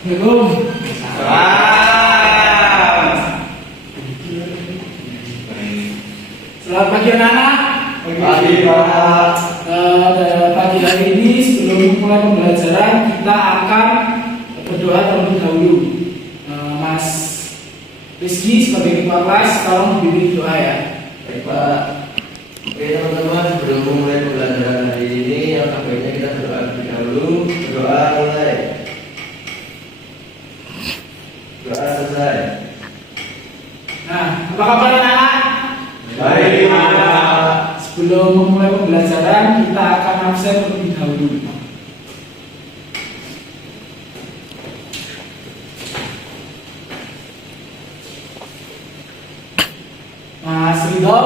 Assalamualaikum. Salam. Selamat pagi anak-anak. Pagi, Pak. Pagi hari ini sebelum mulai pembelajaran kita akan berdoa terlebih dahulu. Mas Rizky sebagai ketua kelas tolong bimbing doa ya. Baik, Pak. Oke, teman-teman, sebelum memulai pembelajaran hari ini, yang sebaiknya kita berdoa terlebih dahulu. Doa mulai. Doa selesai. Nah, apa kabar anak-anak? Baik, Pak. Sebelum memulai pembelajaran kita akan absen terlebih dahulu. Mas Ridho,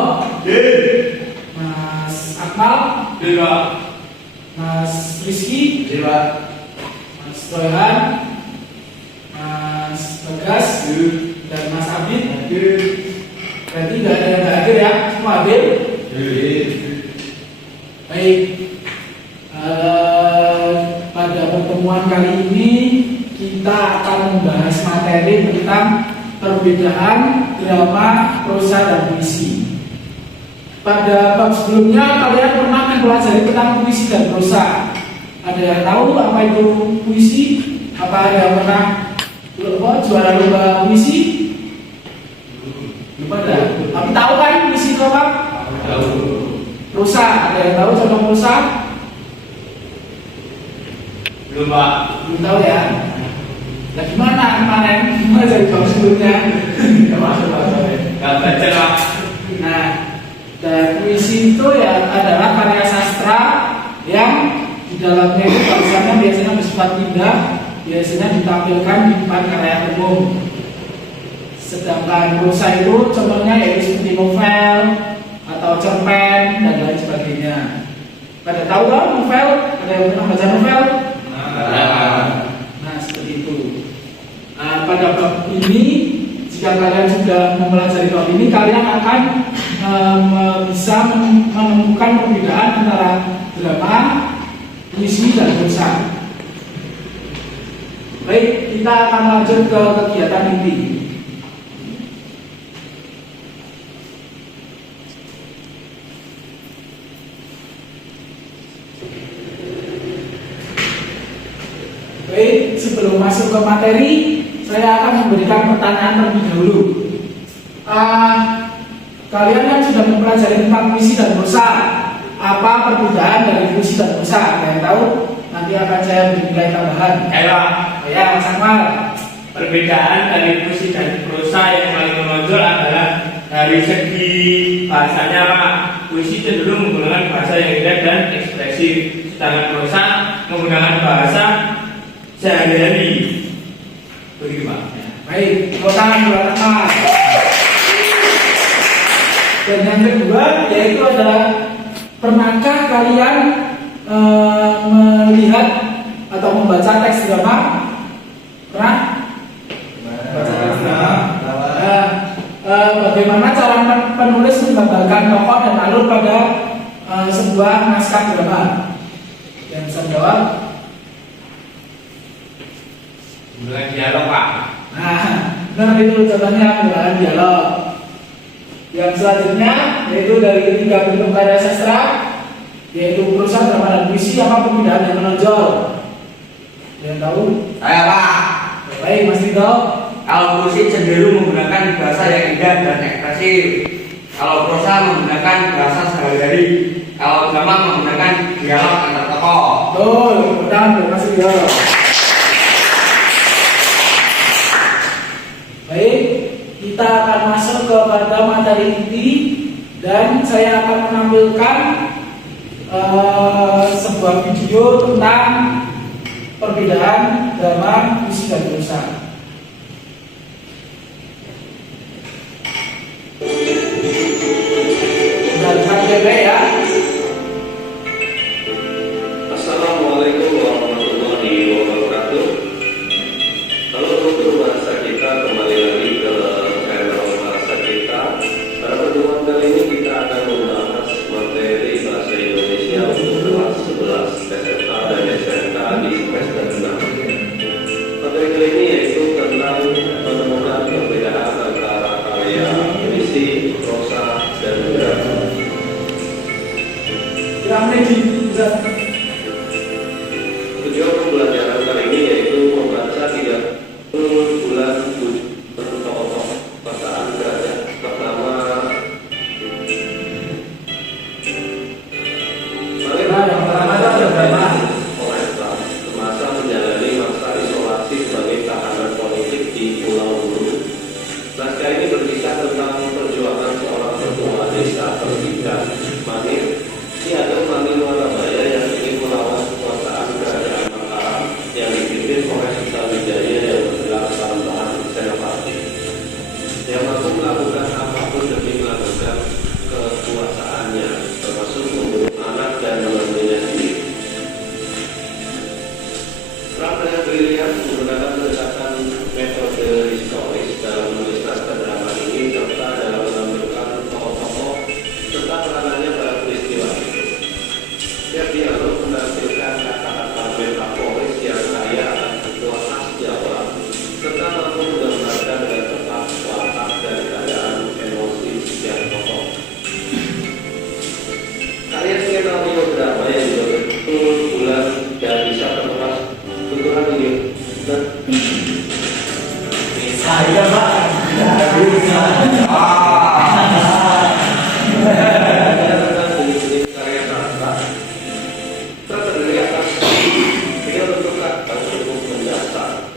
Mas Akmal, Mas Rizky, Pak. Mas Royhan, Mas Bagas, dan Mas Abid. Berarti nggak ada yang nggak hadir ya, semua hadir. Baik. Pada pertemuan kali ini kita akan membahas materi tentang perbedaan drama, prosa, dan puisi. Pada bab sebelumnya kalian pernah mempelajari tentang puisi dan prosa. Ada yang tahu apa itu puisi? Apa ada yang pernah juara lomba puisi? Belum ada. Tapi tahu kan puisi itu apa? Tahu. Prosa, ada yang tahu contoh prosa? Belum, Pak. Belum tahu ya. Nah gimana kemarin? Gimana dari bab sebelumnya? Nggak masuk, Pak. Nggak baca, Pak. Nah, dan puisi itu ya adalah karya sastra yang di dalamnya itu tulisannya biasanya bersifat indah, biasanya ditampilkan di depan karya umum. Sedangkan prosa itu contohnya yaitu seperti novel atau cerpen dan lain sebagainya. Pada tahu kan novel? Ada yang pernah baca novel? Nah, seperti itu. Pada bab ini, jika kalian sudah mempelajari bab ini, kalian akan bisa menemukan perbedaan antara drama, puisi, dan prosa. Baik, kita akan lanjut ke kegiatan inti. Baik, sebelum masuk ke materi, saya akan memberikan pertanyaan terlebih dahulu. Kalian kan sudah mempelajari tentang puisi dan prosa. Apa perbedaan dari puisi dan prosa? Ada yang tahu? Nanti akan saya beri nilai tambahan. Ya, Mas Akmal. Perbedaan dari puisi dan prosa yang paling menonjol adalah dari segi bahasanya, Pak. Puisi cenderung menggunakan bahasa yang indah dan ekspresif, sedangkan prosa menggunakan bahasa sehari-hari. Begitu, Pak. Baik, tangan buat Akmal. Dan yang kedua yaitu adalah pernahkah kalian melihat atau membaca teks drama? Pernah? Bagaimana cara penulis menggambarkan tokoh dan alur pada sebuah naskah drama? Yang bisa jawab? Mulai dialog, Pak. Nah, benar itu contohnya penggunaan dialog. Yang selanjutnya yaitu dari ketiga bentuk karya sastra, yaitu prosa, drama, dan puisi. Apa perbedaan yang menonjol? Yang tahu? Saya, Pak. Baik, Mas Tito. Kalau puisi cenderung menggunakan bahasa yang indah dan ekspresif. Kalau prosa menggunakan bahasa sehari-hari. Kalau drama menggunakan dialog antar tokoh. Betul, betul, terima kasih ya. Baik, kita akan masuk kepada materi inti dan saya akan menampilkan sebuah video tentang perbedaan drama, puisi, dan prosa. Dengarkan baik-baik ya. Assalamualaikum warahmatullahi wabarakatuh. Halo untuk bahasa kita, kembali lagi ke channel bahasa kita. Pada pertemuan kali ini kita akan membahas materi bahasa Indonesia untuk kelas 11 SMA dan SMK di semester 6. Materi kali Yang Medi, Ustaz. Tujuan pembelajaran kali ini yaitu membaca 30 bulan tokoh-tokoh bacaan gajah. Pertama, Yang pertama itu ada berapa? Orestes semasa menjalani masa isolasi sebagai tahanan politik di Pulau Buru. Naskah ini berkisah tentang perjuangan seorang ketua desa tertinggal Manir di Ageng Manir Surabaya yang ingin melawan kekuasaan kerajaan Mataram yang dipimpin oleh Sita Wijaya yang bergelar tambahan senopati yang mampu melakukan apapun demi melakukan kekuasaannya, termasuk membunuh anak dan menantunya sendiri. Perang dengan brilian menggunakan pendekatan metode historis dalam menulis naskah drama ini serta dalam menampilkan tokoh-tokoh serta peranannya pada peristiwa itu. Setiap dialog menampilkan kata-kata metaforis yang kaya akan sebuah khas Jawa serta mampu menggambarkan dengan tepat watak dan keadaan emosi setiap tokoh. Karya skenario drama yang juga betul bulan dan bisa terlepas tuturan ini. Saya Pak. Tentang jenis-jenis karya sastra terdiri atas 3 bentuk kata cukup mendasar.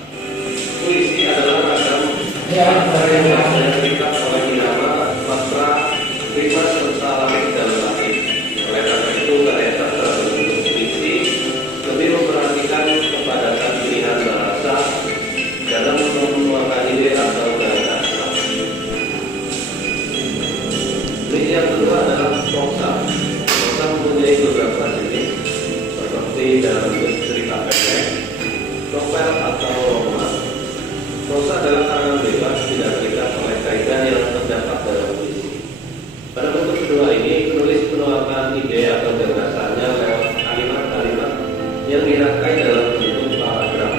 Puisi adalah ragam Ya, karya yang diikat oleh irama, matra, rima serta larik dan larik. Oleh karena itu karya sastra berbentuk puisi lebih memperhatikan kepadatan pilihan bahasa dalam menuangkan ide atau gagasan. Jenis yang kedua adalah prosa. Prosa mempunyai beberapa jenis seperti dalam bentuk cerita pendek, novel atau roman. Prosa adalah karangan bebas tidak terikat oleh kaidah yang terdapat dalam puisi. Pada bentuk kedua ini, penulis menuangkan ide atau gagasannya lewat kalimat-kalimat yang dirangkai dalam bentuk paragraf.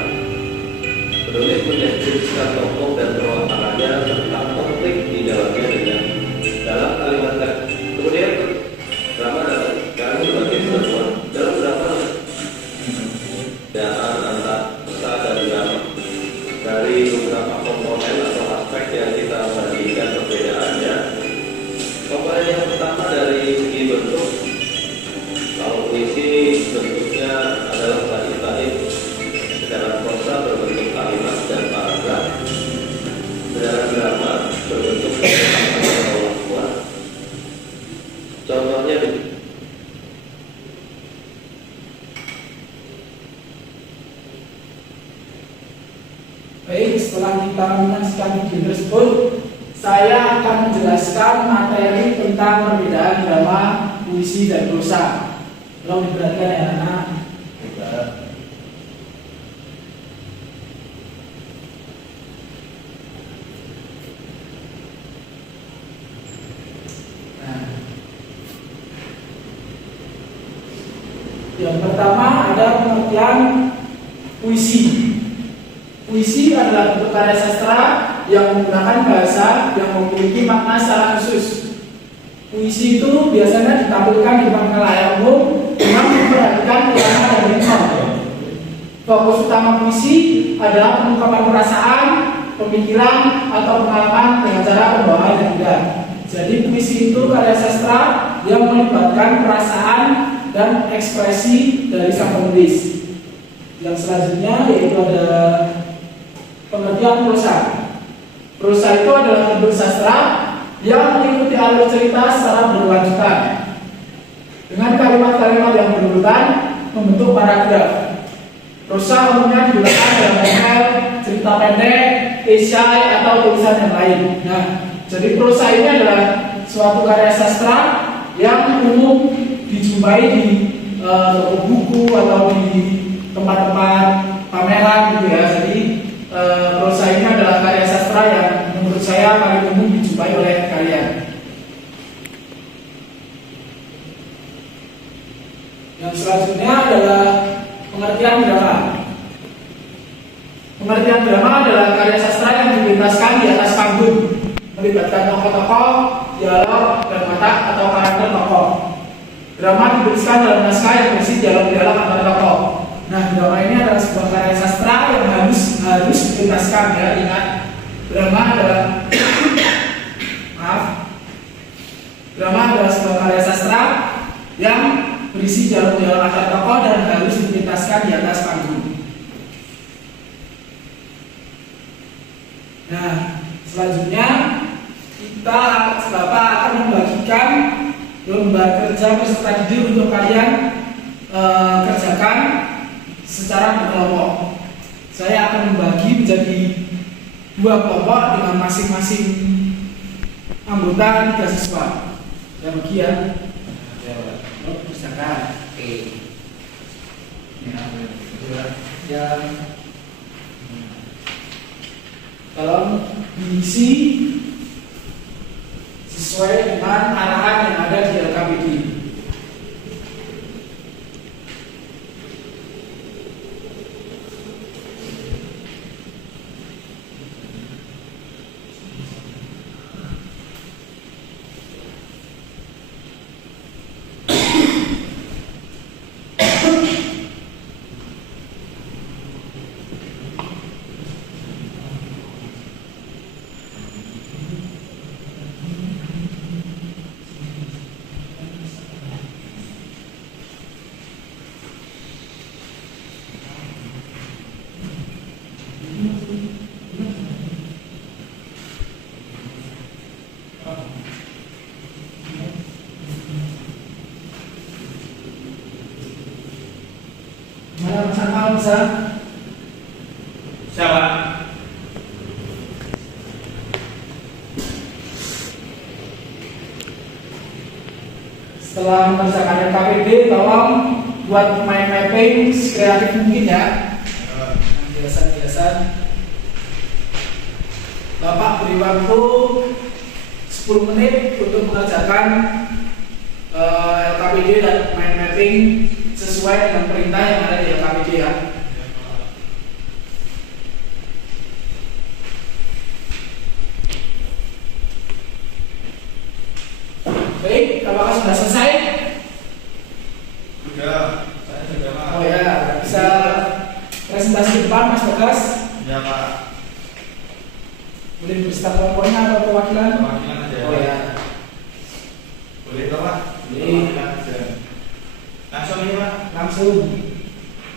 Penulis mendeskripsikan tokoh dan perwakilannya serta konflik di dalamnya dengan dalam kalimat teks. Kemudian drama dan sebagai sebuah dalam drama dan antara pesan dan drama dari beberapa komponen atau aspek yang kita bandingkan perbedaannya. Komponen yang pertama dari segi bentuk, kalau puisi bentuknya adalah bait-bait, sedangkan prosa berbentuk kalimat dan paragraf, sedangkan drama berbentuk kata-kata atau lafaz. Contohnya baik, setelah kita menyaksikan video tersebut, saya akan menjelaskan materi tentang perbedaan drama, puisi, dan prosa. Tolong diperhatikan ya anak. Yang pertama ada pengertian puisi. Puisi adalah bentuk karya sastra yang menggunakan bahasa yang memiliki makna secara khusus. Puisi itu biasanya ditampilkan di depan khalayak umum dengan memperhatikan irama dan ritme. Fokus utama puisi adalah pengungkapan perasaan, pemikiran, atau pengalaman dengan cara pembawaan yang indah. Jadi puisi itu karya sastra yang melibatkan perasaan dan ekspresi dari sang penulis. Yang selanjutnya yaitu ada pengertian prosa. Prosa itu adalah bentuk sastra yang mengikuti alur cerita secara berkelanjutan dengan kalimat-kalimat yang berurutan membentuk paragraf. Prosa umumnya digunakan dalam novel, cerita pendek, esai, atau tulisan yang lain. Nah, jadi prosa ini adalah suatu karya sastra yang umum dijumpai di toko buku atau di tempat-tempat pameran gitu ya. Jadi prosa ini adalah karya sastra yang menurut saya paling umum dijumpai oleh kalian. Yang selanjutnya adalah pengertian drama. Pengertian drama adalah karya sastra yang dipentaskan di atas panggung, melibatkan tokoh-tokoh, dialog, dan watak atau karakter tokoh. Drama dituliskan dalam naskah yang berisi dialog-dialog antar tokoh. Nah, drama ini adalah sebuah karya sastra yang harus dituntaskan ya. Ingat, drama adalah drama adalah sebuah karya sastra yang berisi dialog-dialog antar tokoh dan harus dituntaskan di atas panggung. Nah, selanjutnya Bapak akan membagikan lomba kerja peserta didik untuk kalian kerjakan secara berkelompok. Saya akan membagi menjadi 2 kelompok dengan masing-masing anggota 3 siswa. Ya bagi ya. Kerjakan. Oke. Ya. Tolong diisi sesuai dengan arahan yang ada di LKPD. Mana sama bisa? Siapa? Setelah mengerjakan KPD, tolong buat mind mapping sekreatif mungkin ya. Biasa-biasa. Bapak beri waktu 10 menit untuk mengerjakan LKPD dan mind mapping sesuai dengan perintah yang ada di LKPD ya. Baik, apakah sudah selesai? Sudah, saya sudah Pak. Oh ya, bisa presentasi di depan Mas Bagas. Ya Pak. Boleh berserta kelompoknya atau perwakilan? Perwakilan aja. Oh ya. Boleh toh Pak? Boleh. Perwakilan aja. Langsung nih Pak. Langsung.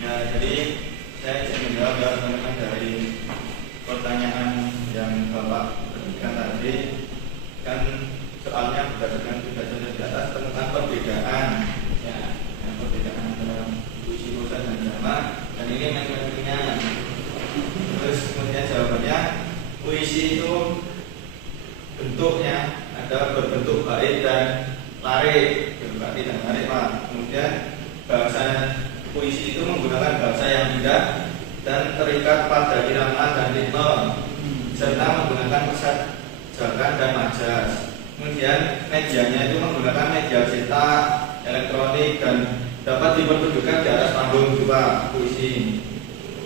Ya, jadi saya ingin menjawab ya teman-teman dari pertanyaan yang Bapak berikan tadi. Kan soalnya berdasarkan tugas-tugas di atas tentang perbedaan, ya, yang perbedaan antara puisi, prosa dan drama. Dan ini matematiknya. Terus kemudian jawabannya, puisi itu bentuknya ada berbentuk bait dan larik, berbait dan larik Pak. Kemudian bahasa puisi itu menggunakan bahasa yang indah dan terikat pada irama dan ritme, serta menggunakan persajakan dan majas. Kemudian medianya itu menggunakan media cetak, elektronik, dan dapat dipertunjukkan di atas panggung juga puisi.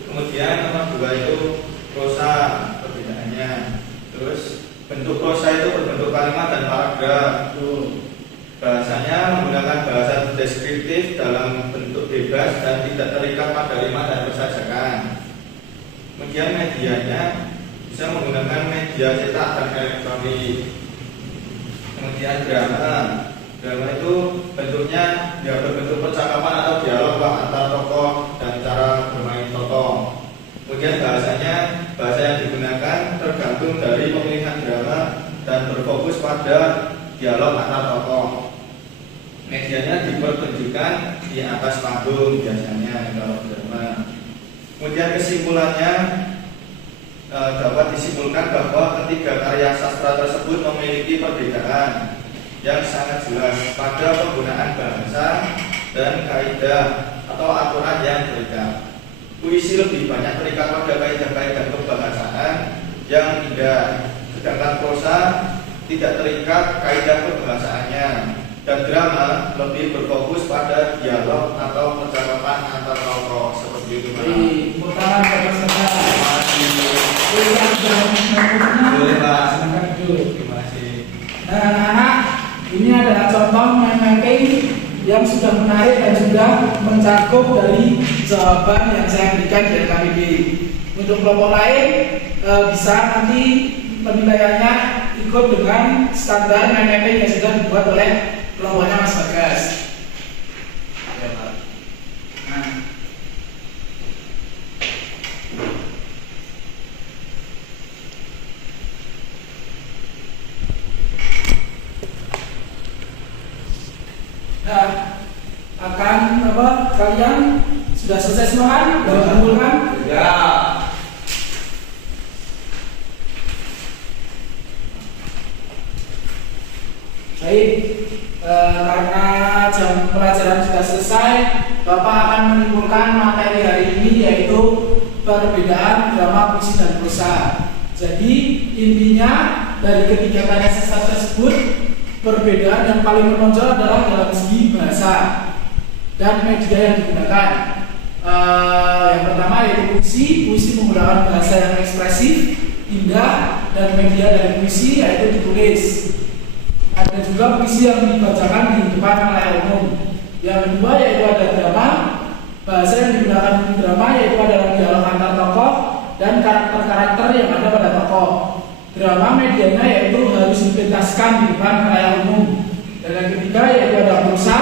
Kemudian nomor 2 itu prosa, perbedaannya. Terus bentuk prosa itu berbentuk kalimat dan paragraf. Bahasanya menggunakan bahasa deskriptif dalam bentuk bebas dan tidak terikat pada rima dan persajakan. Kemudian medianya bisa menggunakan media cetak dan elektronik. Kemudian drama itu bentuknya ya berbentuk percakapan atau dialog antar tokoh dan cara bermain tokoh. Kemudian bahasanya, bahasa yang digunakan tergantung dari pemilihan drama dan berfokus pada dialog antar tokoh. Medianya dipertunjukkan di atas panggung biasanya kalau drama. Kemudian kesimpulannya dapat disimpulkan bahwa ketiga karya sastra tersebut memiliki perbedaan yang sangat jelas pada penggunaan bahasa dan kaidah atau aturan yang berbeda. Puisi lebih banyak terikat pada kaidah-kaidah kebahasaan yang indah, sedangkan prosa tidak terikat kaidah kebahasaannya, dan drama lebih berfokus pada dialog atau percakapan antar tokoh seperti itu. Tepuk tangan kepada peserta. Boleh Pak. Silakan duduk. Terima kasih. Nah, anak-anak, ini adalah contoh mind mapping yang sudah menarik dan sudah mencakup dari jawaban yang saya berikan di LKPD. Untuk kelompok lain bisa nanti penilaiannya ikut dengan standar mapping yang sudah dibuat oleh kelompoknya Mas Bagas. Nah, akan kalian sudah selesai semua kan? Sudah mengumpulkan? Ya. Baik, karena jam pelajaran sudah selesai, Bapak akan menyimpulkan materi hari ini, yaitu perbedaan drama, puisi, dan prosa. Jadi intinya dari ketiga karya sastra tersebut, perbedaan yang paling menonjol adalah dalam segi bahasa dan media yang digunakan. Yang pertama yaitu puisi. Puisi menggunakan bahasa yang ekspresif, indah, dan media dari puisi yaitu ditulis. Ada juga puisi yang dibacakan di depan khalayak umum. Yang kedua yaitu ada drama. Bahasa yang digunakan di drama yaitu adalah dialog antar tokoh dan karakter-karakter yang ada pada tokoh. Drama medianya yaitu harus dipentaskan di depan khalayak umum. Dan yang ketiga yaitu ada prosa.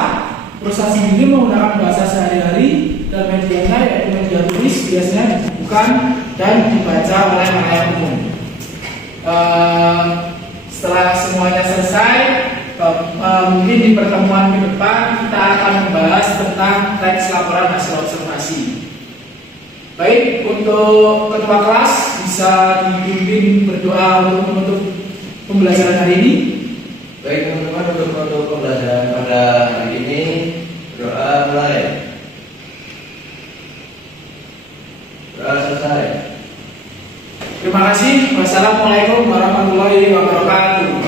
Prosa sendiri menggunakan bahasa sehari-hari dan medianya yaitu media tulis, biasanya dibukukan dan dibaca oleh khalayak umum. Setelah semuanya selesai, mungkin di pertemuan ke depan kita akan membahas tentang teks laporan hasil observasi. Baik, untuk ketua kelas bisa dipimpin berdoa untuk menutup pembelajaran hari ini. Baik teman-teman, untuk menutup pembelajaran pada hari ini, doa mulai. Doa selesai. Terima kasih. Wassalamualaikum warahmatullahi wabarakatuh.